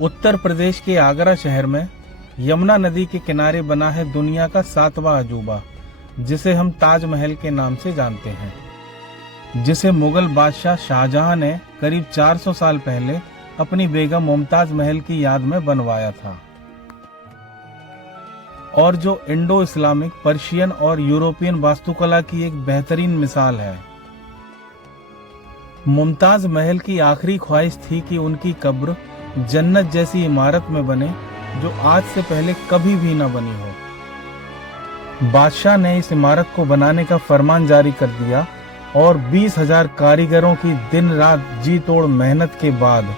उत्तर प्रदेश के आगरा शहर में यमुना नदी के किनारे बना है दुनिया का 7वां अजूबा, जिसे हम ताजमहल के नाम से जानते हैं, जिसे मुगल बादशाह शाहजहां ने करीब 400 साल पहले अपनी बेगम मुमताज महल की याद में बनवाया था, और जो इंडो इस्लामिक, पर्शियन और यूरोपियन वास्तुकला की एक बेहतरीन मिसाल है। मुमताज महल की आखिरी ख्वाहिश थी कि उनकी कब्र जन्नत जैसी इमारत में बने, जो आज से पहले कभी भी न बनी हो। बादशाह ने इस इमारत को बनाने का फरमान जारी कर दिया और 20,000 कारीगरों की दिन रात जी तोड़ मेहनत के बाद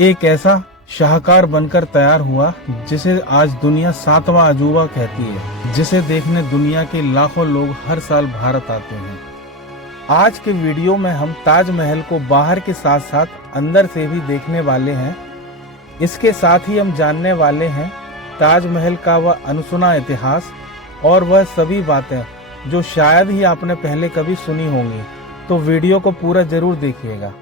एक ऐसा शाहकार बनकर तैयार हुआ, जिसे आज दुनिया 7वां अजूबा कहती है, जिसे देखने दुनिया के लाखों लोग हर साल भारत आते हैं। आज के वीडियो में हम ताजमहल को बाहर के साथ साथ अंदर से भी देखने वाले हैं। इसके साथ ही हम जानने वाले हैं ताजमहल का वह अनसुना इतिहास और वह सभी बातें जो शायद ही आपने पहले कभी सुनी होंगी। तो वीडियो को पूरा जरूर देखिएगा।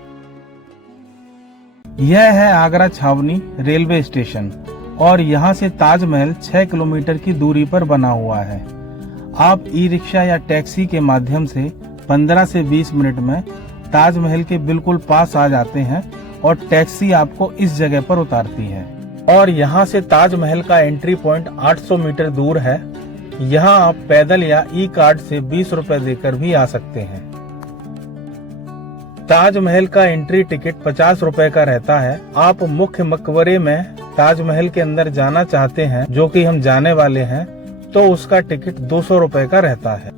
यह है आगरा छावनी रेलवे स्टेशन और यहाँ से ताजमहल 6 किलोमीटर की दूरी पर बना हुआ है। आप ई रिक्शा या टैक्सी के माध्यम से 15 से 20 मिनट में ताजमहल के बिल्कुल पास आ जाते हैं और टैक्सी आपको इस जगह पर उतारती है। और यहाँ से ताजमहल का एंट्री पॉइंट 800 मीटर दूर है। यहाँ आप पैदल या ई कार्ड से 20 रुपए देकर भी आ सकते हैं। ताजमहल का एंट्री टिकट 50 रुपए का रहता है। आप मुख्य मकबरे में ताजमहल के अंदर जाना चाहते हैं, जो कि हम जाने वाले हैं, तो उसका टिकट 200 रुपए का रहता है।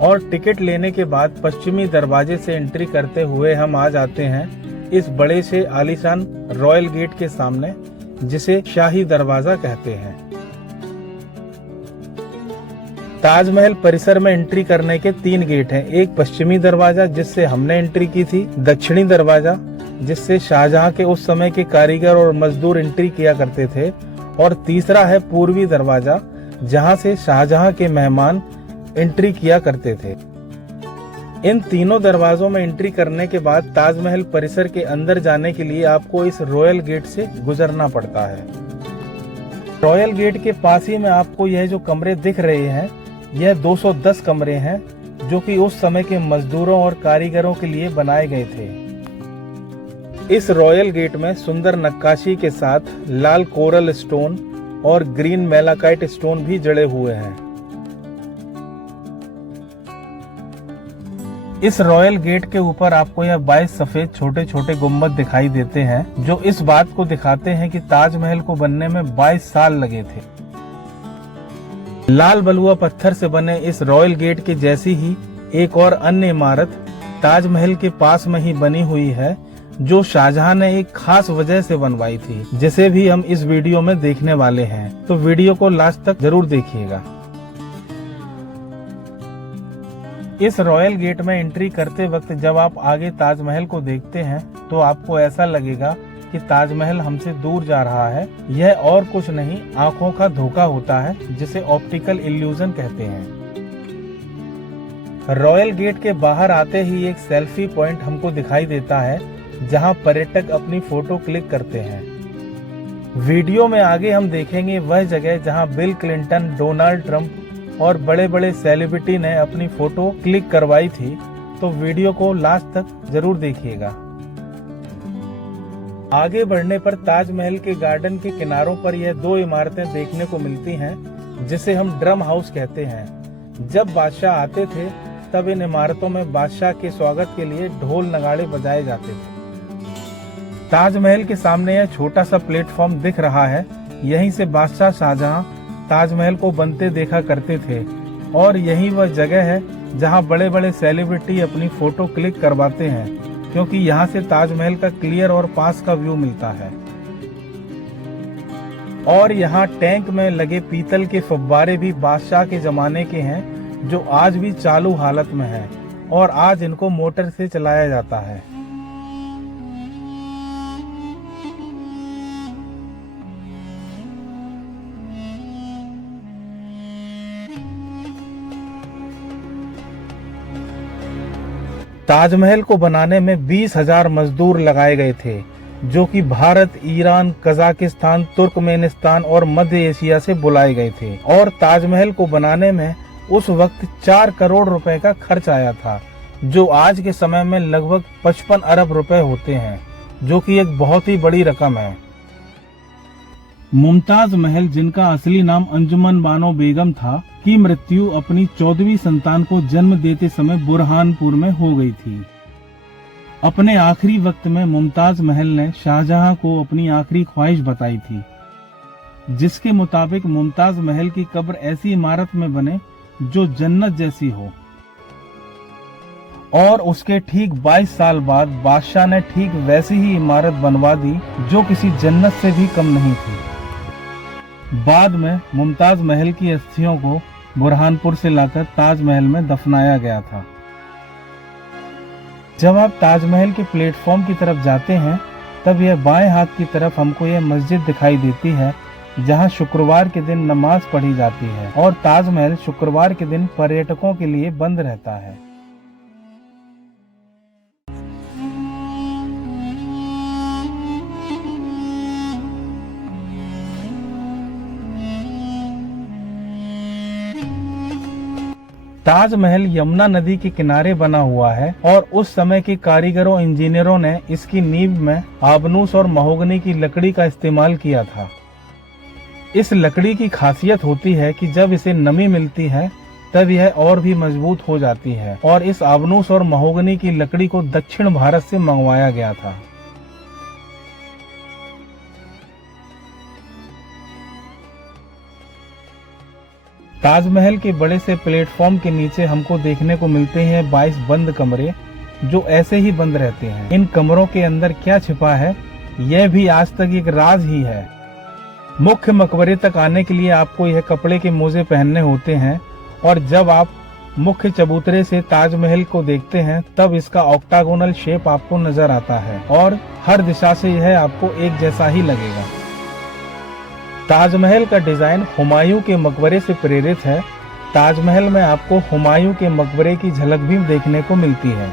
और टिकट लेने के बाद पश्चिमी दरवाजे से एंट्री करते हुए हम आ जाते हैं इस बड़े से आलीशान रॉयल गेट के सामने, जिसे शाही दरवाजा कहते हैं। ताजमहल परिसर में एंट्री करने के 3 गेट हैं। एक पश्चिमी दरवाजा, जिससे हमने एंट्री की थी, दक्षिणी दरवाजा, जिससे शाहजहां के उस समय के कारीगर और मजदूर एंट्री किया करते थे, और तीसरा है पूर्वी दरवाजा, जहां से शाहजहां के मेहमान एंट्री किया करते थे। इन तीनों दरवाजों में एंट्री करने के बाद ताजमहल परिसर के अंदर जाने के लिए आपको इस रॉयल गेट से गुजरना पड़ता है। रॉयल गेट के पास ही में आपको यह जो कमरे दिख रहे हैं, यह 210 कमरे हैं, जो कि उस समय के मजदूरों और कारीगरों के लिए बनाए गए थे। इस रॉयल गेट में सुंदर नक्काशी के साथ लाल कोरल स्टोन और ग्रीन मेलाकाइट स्टोन भी जड़े हुए हैं। इस रॉयल गेट के ऊपर आपको यह 22 सफेद छोटे छोटे गुम्बद दिखाई देते हैं, जो इस बात को दिखाते हैं कि ताजमहल को बनने में 22 साल लगे थे। लाल बलुआ पत्थर से बने इस रॉयल गेट के जैसी ही एक और अन्य इमारत ताजमहल के पास में ही बनी हुई है, जो शाहजहां ने एक खास वजह से बनवाई थी, जिसे भी हम इस वीडियो में देखने वाले हैं। तो वीडियो को लास्ट तक जरूर देखिएगा। इस रॉयल गेट में एंट्री करते वक्त जब आप आगे ताजमहल को देखते हैं, तो आपको ऐसा लगेगा कि ताजमहल हमसे दूर जा रहा है। यह और कुछ नहीं, आंखों का धोखा होता है, जिसे ऑप्टिकल इल्यूजन कहते हैं। रॉयल गेट के बाहर आते ही एक सेल्फी पॉइंट हमको दिखाई देता है, जहां पर्यटक अपनी फोटो क्लिक करते हैं। वीडियो में आगे हम देखेंगे वह जगह जहां बिल क्लिंटन, डोनाल्ड ट्रंप और बड़े बड़े सेलिब्रिटी ने अपनी फोटो क्लिक करवाई थी। तो वीडियो को लास्ट तक जरूर देखिएगा। आगे बढ़ने पर ताजमहल के गार्डन के किनारों पर यह 2 इमारतें देखने को मिलती हैं, जिसे हम ड्रम हाउस कहते हैं। जब बादशाह आते थे, तब इन इमारतों में बादशाह के स्वागत के लिए ढोल नगाड़े बजाए जाते थे। ताजमहल के सामने यह छोटा सा प्लेटफॉर्म दिख रहा है। यहीं से बादशाह शाहजहां ताजमहल को बनते देखा करते थे, और यही वह जगह है जहां बड़े बड़े सेलिब्रिटी अपनी फोटो क्लिक करवाते हैं, क्योंकि यहां से ताजमहल का क्लियर और पास का व्यू मिलता है। और यहां टैंक में लगे पीतल के फव्वारे भी बादशाह के जमाने के हैं, जो आज भी चालू हालत में हैं, और आज इनको मोटर से चलाया जाता है। ताजमहल को बनाने में 20,000 मजदूर लगाए गए थे जो कि भारत, ईरान, कजाकिस्तान, तुर्कमेनिस्तान और मध्य एशिया से बुलाए गए थे। और ताजमहल को बनाने में उस वक्त 4 करोड़ रुपए का खर्च आया था, जो आज के समय में लगभग 55 अरब रुपए होते हैं, जो कि एक बहुत ही बड़ी रकम है। मुमताज महल, जिनका असली नाम अंजुमन बानो बेगम था, की मृत्यु अपनी 14वीं संतान को जन्म देते समय बुरहानपुर में हो गई थी। अपने आखिरी वक्त में मुमताज महल ने शाहजहां को अपनी आखिरी ख्वाहिश बताई थी, जिसके मुताबिक मुमताज महल की कब्र ऐसी इमारत में बने जो जन्नत जैसी हो। और उसके ठीक 22 साल बाद बादशाह ने ठीक वैसी ही इमारत बनवा दी, जो किसी जन्नत से भी कम नहीं थी। बाद में मुमताज महल की अस्थियों को बुरहानपुर से लाकर ताजमहल में दफनाया गया था। जब आप ताजमहल के प्लेटफॉर्म की तरफ जाते हैं, तब यह बाएं हाथ की तरफ हमको यह मस्जिद दिखाई देती है, जहां शुक्रवार के दिन नमाज पढ़ी जाती है। और ताजमहल शुक्रवार के दिन पर्यटकों के लिए बंद रहता है। ताजमहल यमुना नदी के किनारे बना हुआ है और उस समय के कारीगरों, इंजीनियरों ने इसकी नींव में आबनूस और महोगनी की लकड़ी का इस्तेमाल किया था। इस लकड़ी की खासियत होती है कि जब इसे नमी मिलती है तब यह और भी मजबूत हो जाती है। और इस आबनूस और महोगनी की लकड़ी को दक्षिण भारत से मंगवाया गया था। ताजमहल के बड़े से प्लेटफॉर्म के नीचे हमको देखने को मिलते हैं 22 बंद कमरे, जो ऐसे ही बंद रहते हैं। इन कमरों के अंदर क्या छिपा है, यह भी आज तक एक राज ही है। मुख्य मकबरे तक आने के लिए आपको यह कपड़े के मोजे पहनने होते हैं, और जब आप मुख्य चबूतरे से ताजमहल को देखते हैं तब इसका ऑक्टागोनल शेप आपको नजर आता है और हर दिशा से यह आपको एक जैसा ही लगेगा। ताजमहल का डिजाइन हुमायूं के मकबरे से प्रेरित है। ताजमहल में आपको हुमायूं के मकबरे की झलक भी देखने को मिलती है।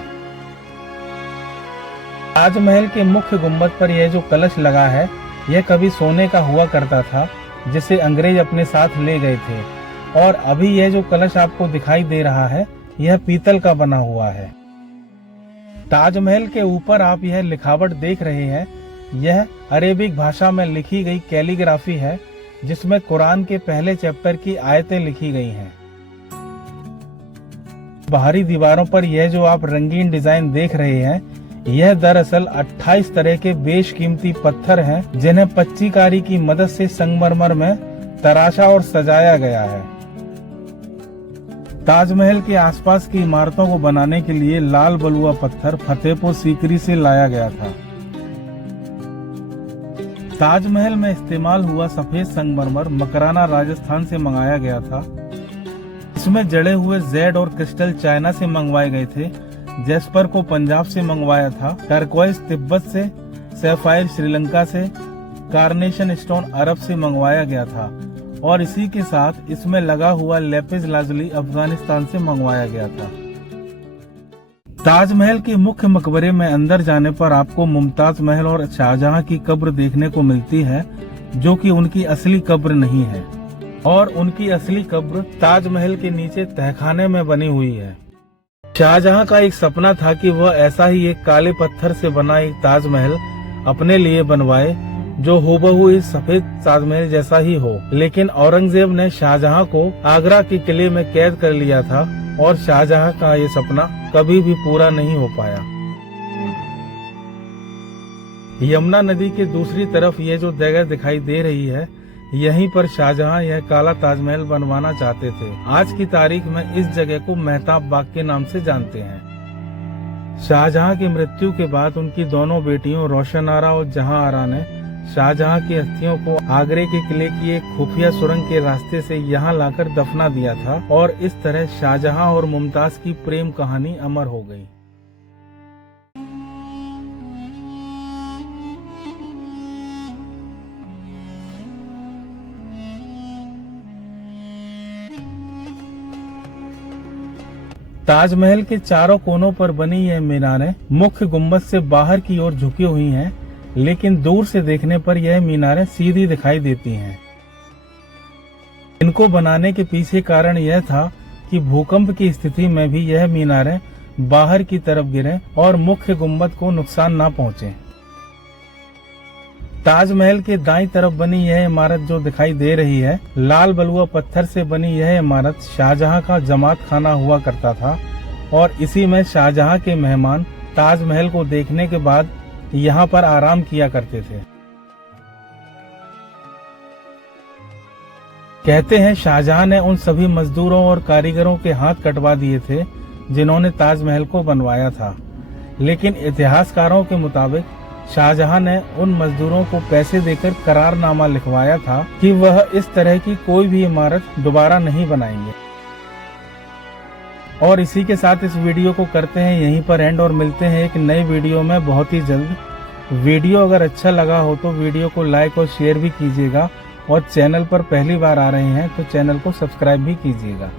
ताजमहल के मुख्य गुंबद पर यह जो कलश लगा है, यह कभी सोने का हुआ करता था, जिसे अंग्रेज अपने साथ ले गए थे। और अभी यह जो कलश आपको दिखाई दे रहा है, यह पीतल का बना हुआ है। ताजमहल के ऊपर आप यह लिखावट देख रहे हैं, यह अरेबिक भाषा में लिखी गई कैलीग्राफी है, जिसमें कुरान के पहले चैप्टर की आयतें लिखी गई हैं। बाहरी दीवारों पर यह जो आप रंगीन डिजाइन देख रहे हैं, यह दरअसल 28 तरह के बेशकीमती पत्थर हैं, जिन्हें पच्चीकारी की मदद से संगमरमर में तराशा और सजाया गया है। ताजमहल के आसपास की इमारतों को बनाने के लिए लाल बलुआ पत्थर फतेहपुर सीकरी से लाया गया था। ताजमहल में इस्तेमाल हुआ सफेद संगमरमर मकराना राजस्थान से मंगाया गया था। इसमें जड़े हुए जेड और क्रिस्टल चाइना से मंगवाए गए थे। जेस्पर को पंजाब से मंगवाया था। टर्कोइज तिब्बत से, सैफायर श्रीलंका से, कार्नेशन स्टोन अरब से मंगवाया गया था। और इसी के साथ इसमें लगा हुआ लेपिस लाजुली अफगानिस्तान से मंगवाया गया था। ताजमहल के मुख्य मकबरे में अंदर जाने पर आपको मुमताज महल और शाहजहां की कब्र देखने को मिलती है, जो कि उनकी असली कब्र नहीं है। और उनकी असली कब्र ताजमहल के नीचे तहखाने में बनी हुई है। शाहजहां का एक सपना था कि वह ऐसा ही एक काले पत्थर से बना एक ताजमहल अपने लिए बनवाए, जो हूबहू इस सफेद ताजमहल जैसा ही हो। लेकिन औरंगजेब ने शाहजहां को आगरा के किले में कैद कर लिया था और शाहजहां का ये सपना कभी भी पूरा नहीं हो पाया। यमुना नदी के दूसरी तरफ ये जो जगह दिखाई दे रही है, यहीं पर शाहजहां यह काला ताजमहल बनवाना चाहते थे। आज की तारीख में इस जगह को मेहताब बाग के नाम से जानते हैं। शाहजहां की मृत्यु के बाद उनकी दोनों बेटियों रोशन आरा और जहां आरा ने शाहजहां की अस्थियों को आगरे के किले की एक खुफिया सुरंग के रास्ते से यहाँ लाकर दफना दिया था। और इस तरह शाहजहां और मुमताज की प्रेम कहानी अमर हो गई। ताजमहल के चारों कोनों पर बनी यह मीनारें मुख्य गुंबद से बाहर की ओर झुकी हुई हैं। लेकिन दूर से देखने पर यह मीनारें सीधी दिखाई देती हैं। इनको बनाने के पीछे कारण यह था कि भूकंप की स्थिति में भी यह मीनारें बाहर की तरफ गिरें और मुख्य गुंबद को नुकसान ना पहुंचे। ताजमहल के दाईं तरफ बनी यह इमारत जो दिखाई दे रही है, लाल बलुआ पत्थर से बनी यह इमारत शाहजहां का जमात खाना हुआ करता था और इसी में शाहजहां के मेहमान ताजमहल को देखने के बाद यहाँ पर आराम किया करते थे। कहते हैं शाहजहां ने उन सभी मजदूरों और कारीगरों के हाथ कटवा दिए थे जिन्होंने ताजमहल को बनवाया था, लेकिन इतिहासकारों के मुताबिक शाहजहां ने उन मजदूरों को पैसे देकर करारनामा लिखवाया था कि वह इस तरह की कोई भी इमारत दोबारा नहीं बनाएंगे। और इसी के साथ इस वीडियो को करते हैं यहीं पर एंड और मिलते हैं एक नई वीडियो में बहुत ही जल्द। वीडियो अगर अच्छा लगा हो तो वीडियो को लाइक और शेयर भी कीजिएगा और चैनल पर पहली बार आ रहे हैं तो चैनल को सब्सक्राइब भी कीजिएगा।